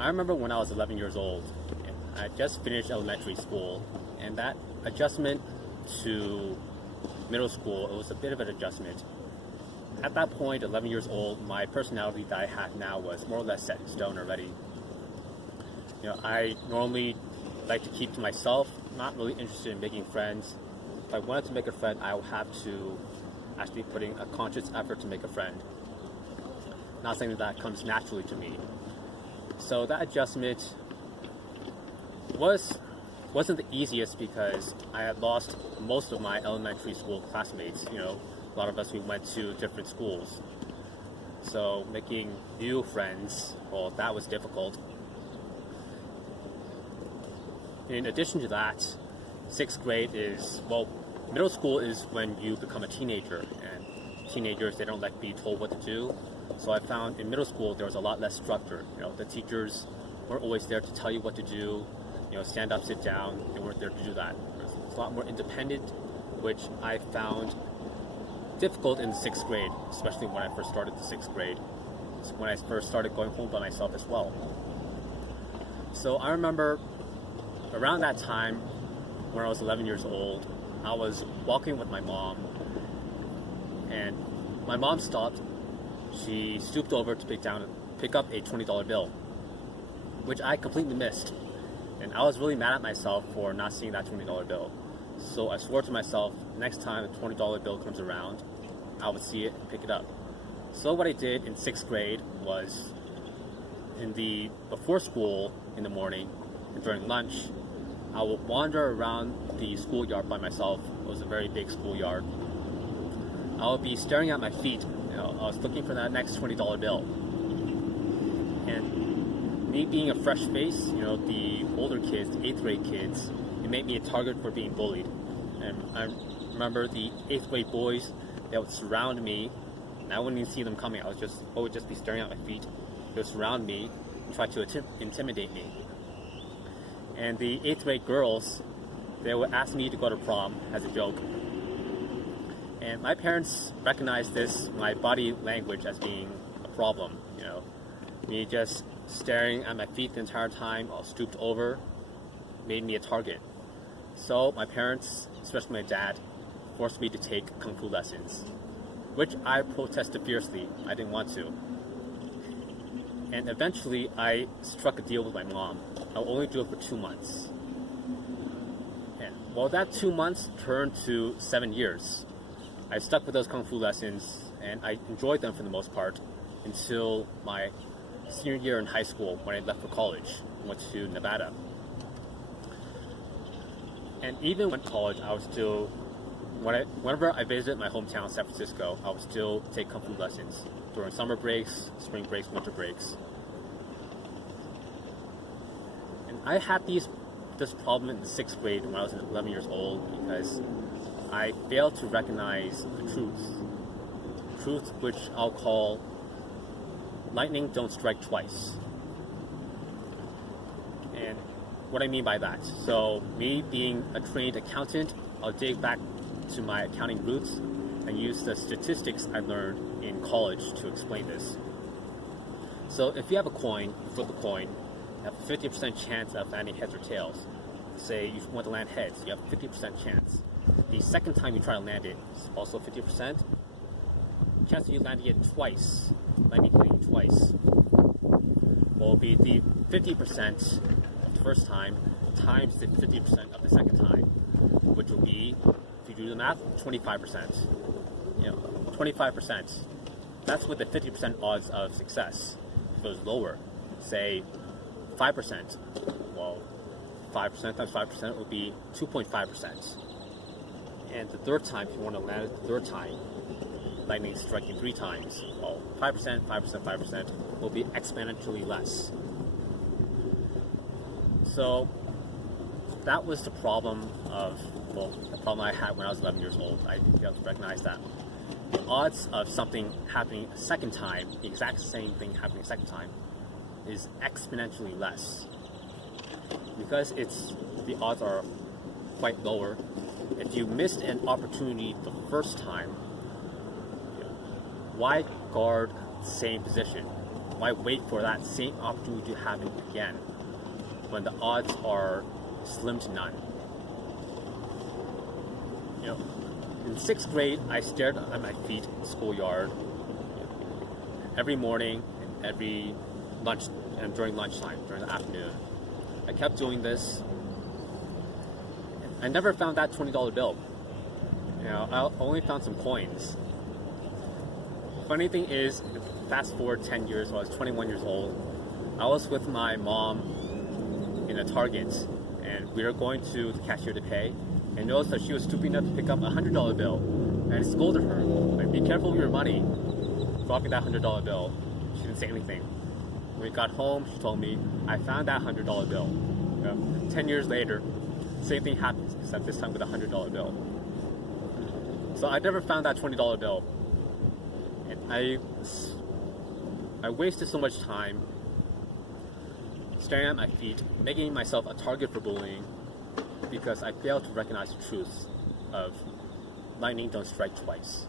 I remember when I was 11 years old, and I just finished elementary school, and that adjustment to middle school, it was a bit of an adjustment. At that point, 11 years old, my personality that I had now was more or less set in stone already. I normally like to keep to myself, not really interested in making friends. If I wanted to make a friend, I would have to actually put in a conscious effort to make a friend. Not something that comes naturally to me. So that adjustment wasn't the easiest because I had lost most of my elementary school classmates. A lot of us, we went to different schools. So making new friends, well, that was difficult. In addition to that, sixth grade middle school is when you become a teenager, and teenagers, they don't like to be told what to do. So I found in middle school there was a lot less structure. The teachers weren't always there to tell you what to do. Stand up, sit down. They weren't there to do that. It was a lot more independent, which I found difficult in sixth grade, especially when I first started the sixth grade. It's when I first started going home by myself as well. So I remember around that time, when I was 11 years old, I was walking with my mom, and my mom stopped. She stooped over to pick up a $20 bill, which I completely missed. And I was really mad at myself for not seeing that $20 bill. So I swore to myself, next time a $20 bill comes around, I would see it and pick it up. So what I did in sixth grade was, before school in the morning and during lunch, I would wander around the schoolyard by myself. It was a very big schoolyard. I would be staring at my feet. I was looking for that next $20 bill. And me being a fresh face, the older kids, the 8th grade kids, it made me a target for being bullied. And I remember the 8th grade boys that would surround me, and I wouldn't even see them coming. I would just be staring at my feet. They would surround me and try to intimidate me. And the 8th grade girls, they would ask me to go to prom as a joke. And my parents recognized my body language, as being a problem. Me just staring at my feet the entire time, all stooped over, made me a target. So my parents, especially my dad, forced me to take Kung Fu lessons, which I protested fiercely. I didn't want to. And eventually, I struck a deal with my mom. I would only do it for 2 months. And, that 2 months turned to 7 years. I stuck with those Kung Fu lessons, and I enjoyed them for the most part until my senior year in high school, when I left for college and went to Nevada. And even when college, I was still, whenever I visited my hometown, San Francisco, I would still take Kung Fu lessons during summer breaks, spring breaks, winter breaks. And I had this problem in the 6th grade when I was 11 years old because I failed to recognize the truth which I'll call lightning don't strike twice. And what I mean by that, so me being a trained accountant, I'll dig back to my accounting roots and use the statistics I learned in college to explain this. So if you have a coin, you flip a coin, you have a 50% chance of landing heads or tails. Say you want to land heads, you have a 50% chance. The second time you try to land it is also 50%. Chance of you landing it twice, hitting you twice, will be the 50% of the first time times the 50% of the second time, which will be, if you do the math, 25%. 25%. That's with the 50% odds of success. If it was lower, say 5%, 5% times 5% would be 2.5%. And the third time, if you want to land it the third time, lightning striking 3 times, 5%, 5%, 5% will be exponentially less. So that was the problem I had when I was 11 years old. I failed to recognize that the odds of something happening a second time, the exact same thing happening a second time, is exponentially less. Because the odds are quite lower. If you missed an opportunity the first time, why guard the same position? why wait for that same opportunity to happen again when the odds are slim to none? You know, in 6th grade, I stared at my feet in the schoolyard every morning, and every lunch, and during lunchtime, during the afternoon. I kept doing this. I never found that $20 bill. You know, I only found some coins. Funny thing is, fast forward 10 years, when I was 21 years old, I was with my mom in a Target, and we were going to the cashier to pay, and noticed that she was stupid enough to pick up a $100 bill, and I scolded her, like, be careful with your money, dropping that $100 bill. She didn't say anything. When we got home, she told me, I found that $100 bill. You know, 10 years later, same thing happens, except this time with a $100 bill. So I never found that $20 bill. And I wasted so much time staring at my feet, making myself a target for bullying, because I failed to recognize the truth of lightning don't strike twice.